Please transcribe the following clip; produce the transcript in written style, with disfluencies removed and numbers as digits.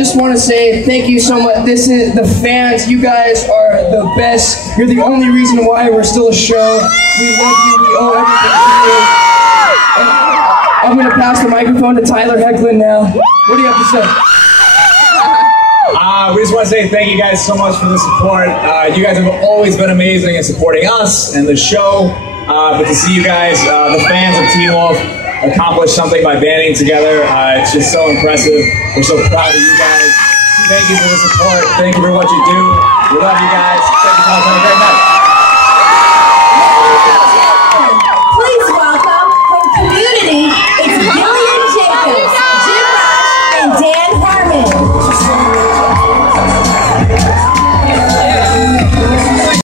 just want to say thank you so much. This is the fans. You guys are the best. You're the only reason why we're still a show. We love you. We owe everything to you. And I'm going to pass the microphone to Tyler Hecklin now. What do you have to say? We just want to say thank you guys so much for the support. You guys have always been amazing in supporting us and the show. But to see you guys, the fans of Teen Wolf, accomplish something by banding together, it's just so impressive. We're so proud of you guys. Thank you for the support. Thank you for what you do. We love you guys. Thank you so much. Have a great night.